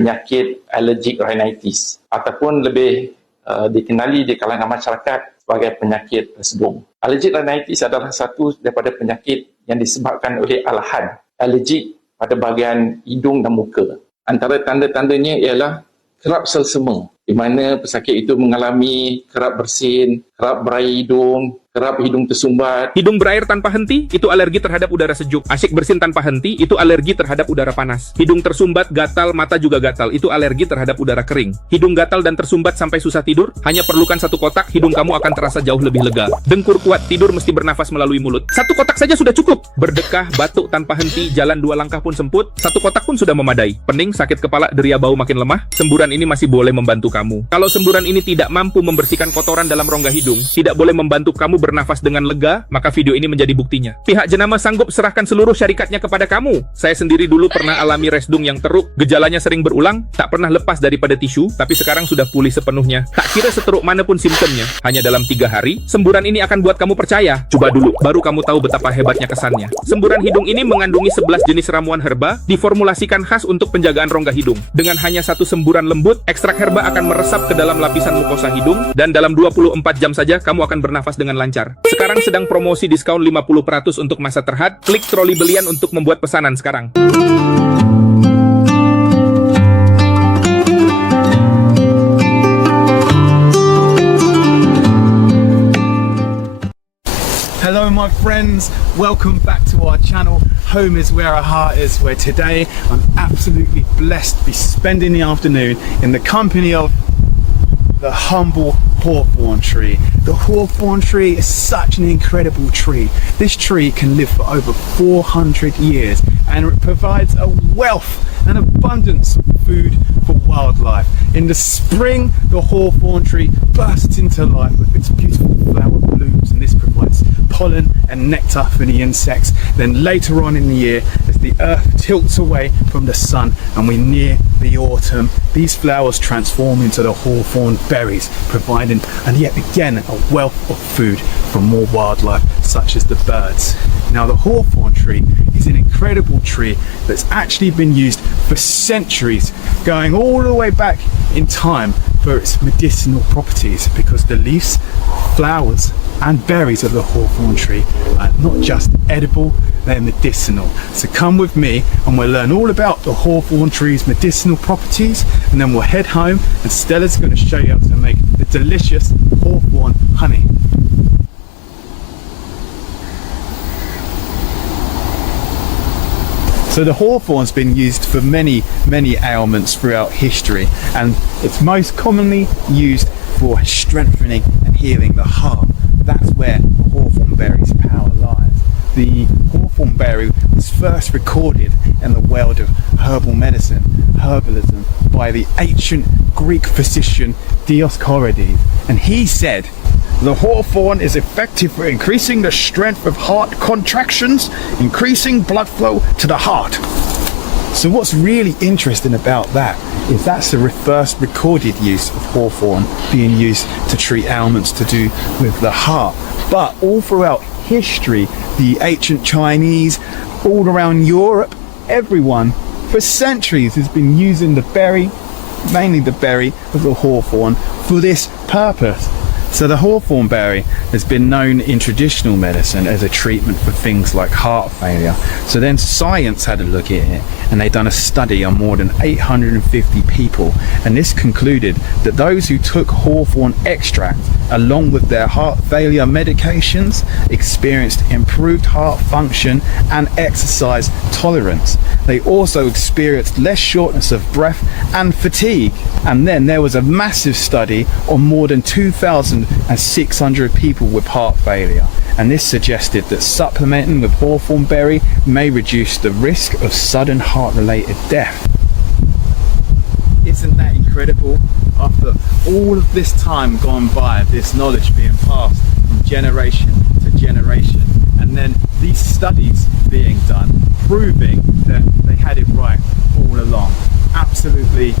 penyakit allergic rhinitis ataupun lebih dikenali di kalangan masyarakat sebagai penyakit resedung. Allergic rhinitis adalah satu daripada penyakit yang disebabkan oleh alahan, allergik pada bahagian hidung dan muka. Antara tanda-tandanya ialah kerap selsema, di mana pesakit itu mengalami kerap bersin, kerap berair hidung, kerap hidung tersumbat. Hidung berair tanpa henti, itu alergi terhadap udara sejuk. Asyik bersin tanpa henti, itu alergi terhadap udara panas. Hidung tersumbat, gatal, mata juga gatal, itu alergi terhadap udara kering. Hidung gatal dan tersumbat sampai susah tidur, hanya perlukan satu kotak, hidung kamu akan terasa jauh lebih lega. Dengkur kuat, tidur mesti bernafas melalui mulut. Satu kotak saja sudah cukup. Berdekah, batuk tanpa henti, jalan 2 langkah pun semput, satu kotak pun sudah memadai. Pening, sakit kepala, deria bau makin lemah, semburan ini masih boleh membantu kamu. Kalau semburan ini tidak mampu membersihkan kotoran dalam rongga hidung, tidak boleh membantu kamu bernafas dengan lega, maka video ini menjadi buktinya. Pihak jenama sanggup serahkan seluruh syarikatnya kepada kamu. Saya sendiri dulu pernah alami resdung yang teruk, gejalanya sering berulang, tak pernah lepas daripada tisu, tapi sekarang sudah pulih sepenuhnya. Tak kira seteruk mana pun simptomnya, hanya dalam 3 hari, semburan ini akan buat kamu percaya. Coba dulu, baru kamu tahu betapa hebatnya kesannya. Semburan hidung ini mengandungi 11 jenis ramuan herba, diformulasikan khas untuk penjagaan rongga hidung. Dengan hanya satu semburan lembut, ekstrak herba akan meresap ke dalam lapisan mukosa hidung, dan dalam 24 jam saja kamu akan bernafas dengan lancar. Sekarang sedang promosi diskon 50% untuk masa terhad. Klik troli belian untuk membuat pesanan sekarang. Hello my friends, welcome back to our channel. Home is where our heart is, where today I'm absolutely blessed to be spending the afternoon in the company of the humble hawthorn tree. The hawthorn tree is such an incredible tree. This tree can live for over 400 years and it provides a wealth and abundance of food for wildlife. In the spring, the hawthorn tree bursts into life with its beautiful flower blooms, and this provides pollen and nectar for the insects. Then later on in the year, as the earth tilts away from the sun and we near the autumn, these flowers transform into the hawthorn berries, providing and yet again a wealth of food for more wildlife such as the birds. Now the hawthorn tree is an incredible tree that's actually been used for centuries, going all the way back in time for its medicinal properties, because the leaves, flowers and berries of the hawthorn tree are not just edible, they're medicinal. So come with me and we'll learn all about the hawthorn tree's medicinal properties, and then we'll head home and Stella's going to show you how to make the delicious hawthorn honey. So the hawthorn's been used for many ailments throughout history, and it's most commonly used for strengthening and healing the heart. That's where the hawthorn berry's power lies. The hawthorn berry was first recorded in the world of herbal medicine, herbalism, by the ancient Greek physician Dioscorides, and he said, "The hawthorn is effective for increasing the strength of heart contractions, increasing blood flow to the heart." So what's really interesting about that is that's the first recorded use of hawthorn being used to treat ailments to do with the heart. But all throughout history, the ancient Chinese, all around Europe, everyone for centuries has been using the berry, mainly the berry of the hawthorn, for this purpose. So the hawthorn berry has been known in traditional medicine as a treatment for things like heart failure. So then science had a look at it, and they done a study on more than 850 people, and this concluded that those who took hawthorn extract along with their heart failure medications experienced improved heart function and exercise tolerance. They also experienced less shortness of breath and fatigue. And then there was a massive study on more than 2,600 people with heart failure, and this suggested that supplementing with hawthorn berry may reduce the risk of sudden heart-related death. Isn't that incredible? After all of this time gone by, this knowledge being passed from generation to generation, and then these studies being done, proving that they had it right all along. Absolutely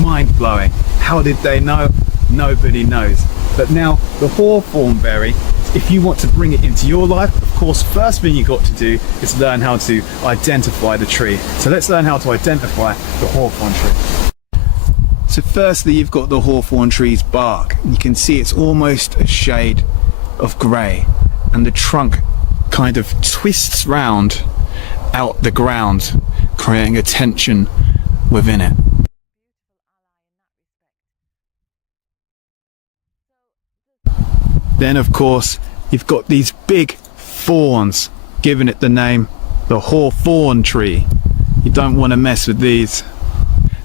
mind-blowing. How did they know? Nobody knows. But now the hawthorn berry, if you want to bring it into your life, of course, first thing you got to do is learn how to identify the tree. So let's learn how to identify the hawthorn tree. So firstly, you've got the hawthorn tree's bark. You can see it's almost a shade of grey, and the trunk kind of twists round out the ground, creating a tension within it. Then of course you've got these big thorns, giving it the name the hawthorn tree. You don't want to mess with these.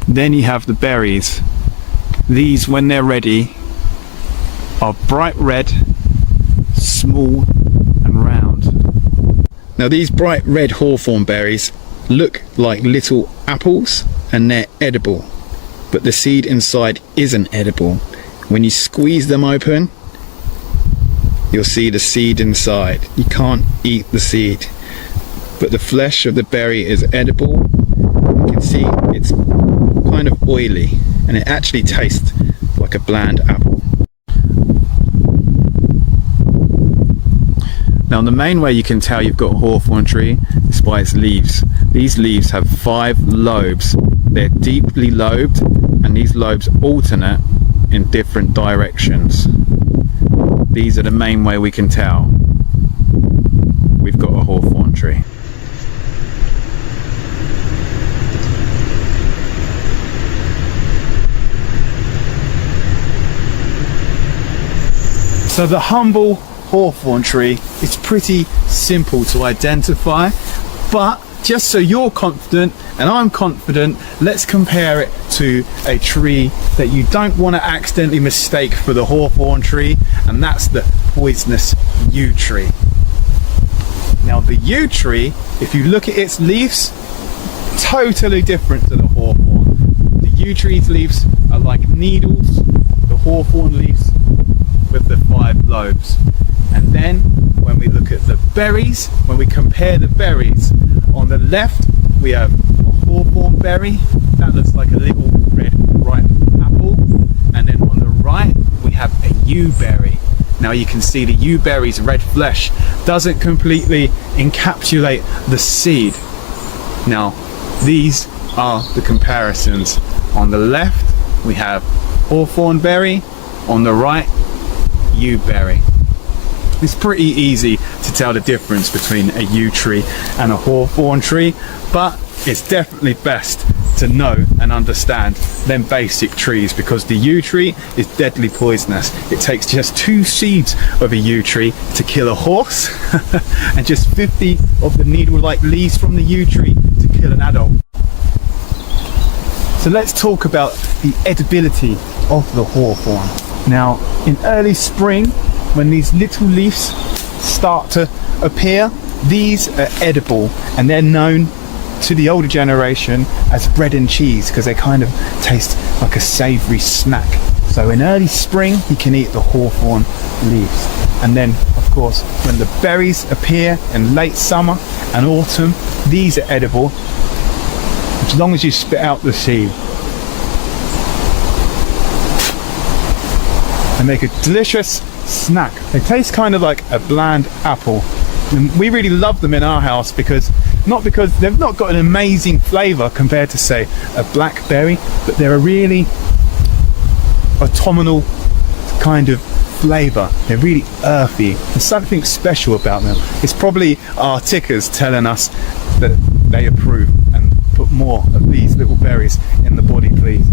Then you have the berries. These, when they're ready, are bright red, small and round. Now these bright red hawthorn berries look like little apples and they're edible, but the seed inside isn't edible. When you squeeze them open, you'll see the seed inside. You can't eat the seed, but the flesh of the berry is edible. You can see it's kind of oily and it actually tastes like a bland apple. Now the main way you can tell you've got a hawthorn tree is by its leaves. These leaves have 5 lobes. They're deeply lobed and these lobes alternate in different directions. These are the main way we can tell we've got a hawthorn tree. So the humble hawthorn tree is pretty simple to identify, but just so you're confident and I'm confident, let's compare it to a tree that you don't want to accidentally mistake for the hawthorn tree, and that's the poisonous yew tree. Now the yew tree, if you look at its leaves, totally different to the hawthorn. The yew tree's leaves are like needles, the hawthorn leaves with the 5 lobes. And then when we look at the berries, when we compare the berries, on the left we have a hawthorn berry that looks like a little red ripe apple, and then on the right we have a yew berry. Now you can see the yew berry's red flesh doesn't completely encapsulate the seed. Now these are the comparisons. On the left we have hawthorn berry, on the right yew berry. It's pretty easy to tell the difference between a yew tree and a hawthorn tree, but it's definitely best to know and understand them basic trees, because the yew tree is deadly poisonous. It takes just 2 seeds of a yew tree to kill a horse and just 50 of the needle-like leaves from the yew tree to kill an adult. So let's talk about the edibility of the hawthorn. Now in early spring, when these little leaves start to appear, these are edible, and they're known to the older generation as bread and cheese because they kind of taste like a savoury snack. So in early spring you can eat the hawthorn leaves, and then of course when the berries appear in late summer and autumn, these are edible as long as you spit out the seed. They make a delicious snack. They taste kind of like a bland apple, and we really love them in our house because they've not got an amazing flavour compared to say a blackberry, but they're a really autumnal kind of flavour. They're really earthy. There's something special about them. It's probably our tickers telling us that they approve and put more of these little berries in the body, please.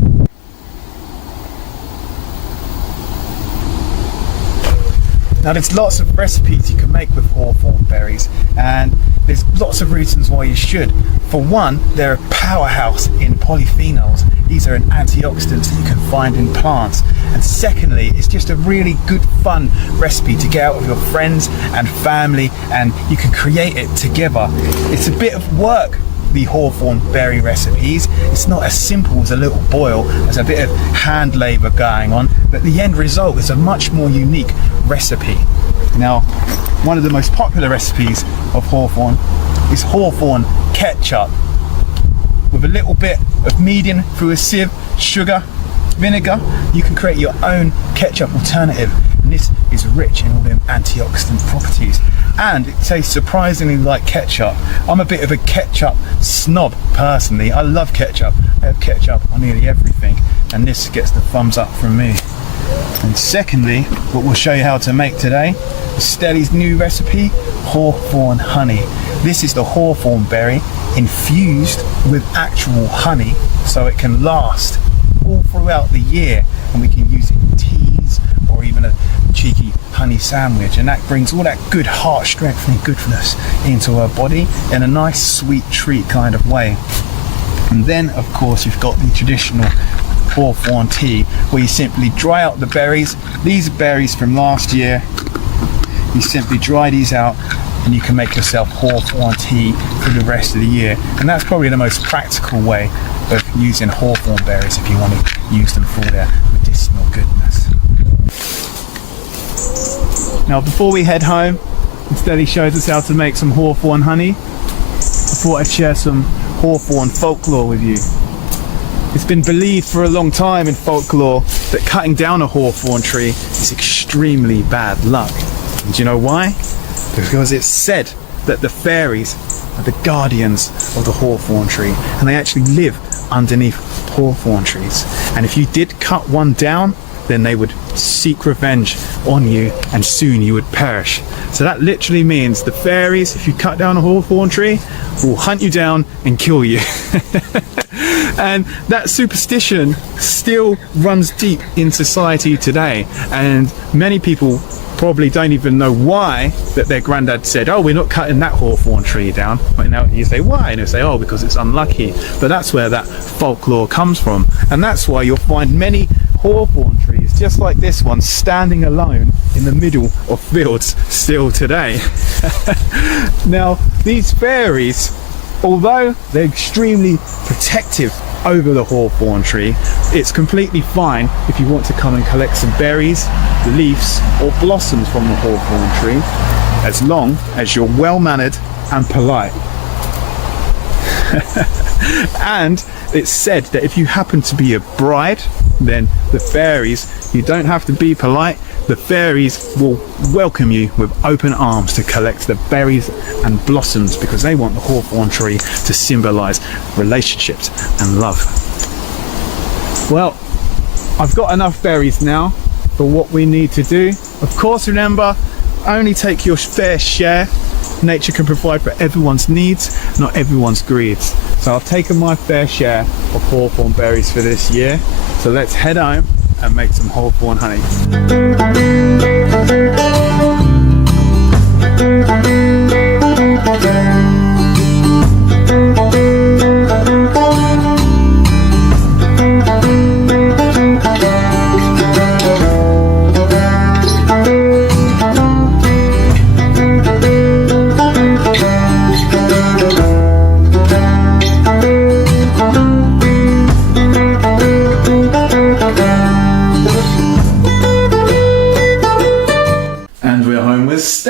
Now there's lots of recipes you can make with hawthorn berries, and there's lots of reasons why you should. For one, they're a powerhouse in polyphenols. These are antioxidants that you can find in plants. And secondly, it's just a really good fun recipe to get out with your friends and family, and you can create it together. It's a bit of work, the hawthorn berry recipes. It's not as simple as a little boil. There's a bit of hand labour going on, but the end result is a much more unique recipe. Now, one of the most popular recipes of hawthorn is hawthorn ketchup. With a little bit of medium through a sieve, sugar, vinegar, you can create your own ketchup alternative. and this is rich in all them antioxidant properties, and it tastes surprisingly like ketchup. I'm a bit of a ketchup snob personally. I love ketchup. I have ketchup on nearly everything, and this gets the thumbs up from me. And secondly, what we'll show you how to make today is Stelly's new recipe, hawthorn honey. This is the hawthorn berry infused with actual honey, so it can last all throughout the year, and we can use it in teas or even a cheeky honey sandwich, and that brings all that good heart strengthening goodness into our body in a nice sweet treat kind of way. And then of course you've got the traditional hawthorn tea, where you simply dry out the berries. These are berries from last year. You simply dry these out and you can make yourself hawthorn tea for the rest of the year, and that's probably the most practical way of using hawthorn berries if you want to use them for their medicinal goodness. Now before we head home, Stelly shows us how to make some hawthorn honey. I thought I'd share some hawthorn folklore with you. It's been believed for a long time in folklore that cutting down a hawthorn tree is extremely bad luck. And do you know why? Because it's said that the fairies are the guardians of the hawthorn tree, and they actually live underneath hawthorn trees. And if you did cut one down, then they would seek revenge on you, and soon you would perish. So that literally means the fairies, if you cut down a hawthorn tree, will hunt you down and kill you. And that superstition still runs deep in society today, and many people probably don't even know why that their granddad said, oh, we're not cutting that hawthorn tree down. But now you say, why? And they say, oh, because it's unlucky. But that's where that folklore comes from, and that's why you'll find many hawthorn trees just like this one standing alone in the middle of fields still today. Now these fairies, although they're extremely protective over the hawthorn tree, it's completely fine if you want to come and collect some berries, leaves or blossoms from the hawthorn tree, as long as you're well mannered and polite. And it's said that if you happen to be a bride, then the fairies, you don't have to be polite, the fairies will welcome you with open arms to collect the berries and blossoms, because they want the hawthorn tree to symbolize relationships and love. Well, I've got enough berries now for what we need to do. Of course, remember, only take your fair share. Nature can provide for everyone's needs, not everyone's greeds. So I've taken my fair share of hawthorn berries for this year. So let's head home and make some hawthorn honey.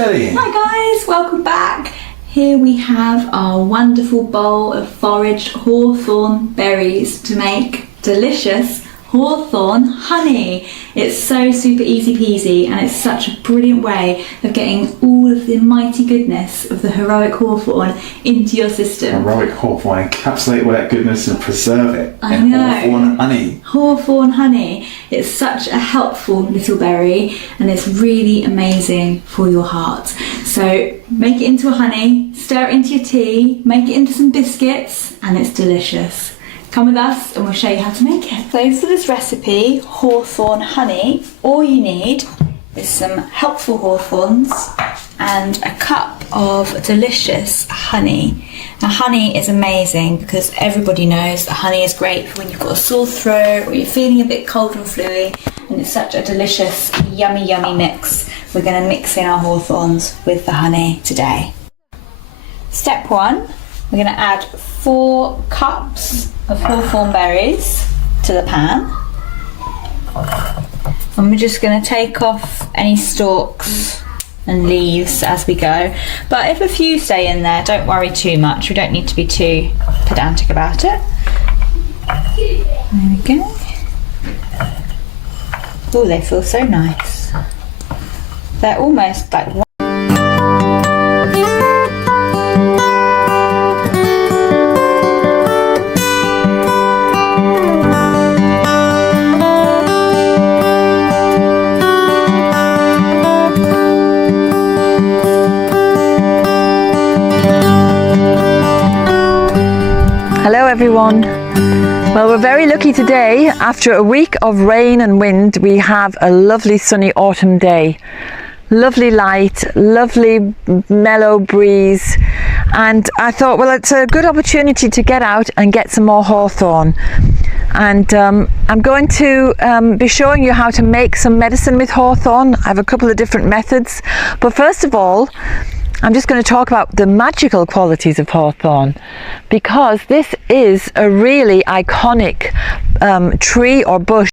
Hi guys, welcome back. Here we have our wonderful bowl of foraged hawthorn berries to make delicious hawthorn honey. It's so super easy peasy, and it's such a brilliant way of getting all of the mighty goodness of the heroic hawthorn into your system. Heroic hawthorn, encapsulate all that goodness and preserve it in hawthorn honey. Hawthorn honey. It's such a helpful little berry, and it's really amazing for your heart. So make it into a honey, stir it into your tea, make it into some biscuits, and it's delicious. Come with us and we'll show you how to make it. So for this recipe, hawthorn honey, all you need is some helpful hawthorns and a cup of delicious honey. Now honey is amazing because everybody knows that honey is great for when you've got a sore throat or you're feeling a bit cold and fluey, and it's such a delicious, yummy, yummy mix. We're going to mix in our hawthorns with the honey today. Step 1, we're going to add 4 cups of hawthorn berries to the pan, and we're just going to take off any stalks and leaves as we go, but if a few stay in there, don't worry too much. We don't need to be too pedantic about it. There we go. Oh, they feel so nice. They're almost like Hello everyone. Well, we're very lucky today. After a week of rain and wind, we have a lovely sunny autumn day. Lovely light, lovely mellow breeze, and I thought, well, it's a good opportunity to get out and get some more hawthorn. And I'm going to be showing you how to make some medicine with hawthorn. I have a couple of different methods, but first of all, I'm just going to talk about the magical qualities of hawthorn, because this is a really iconic tree or bush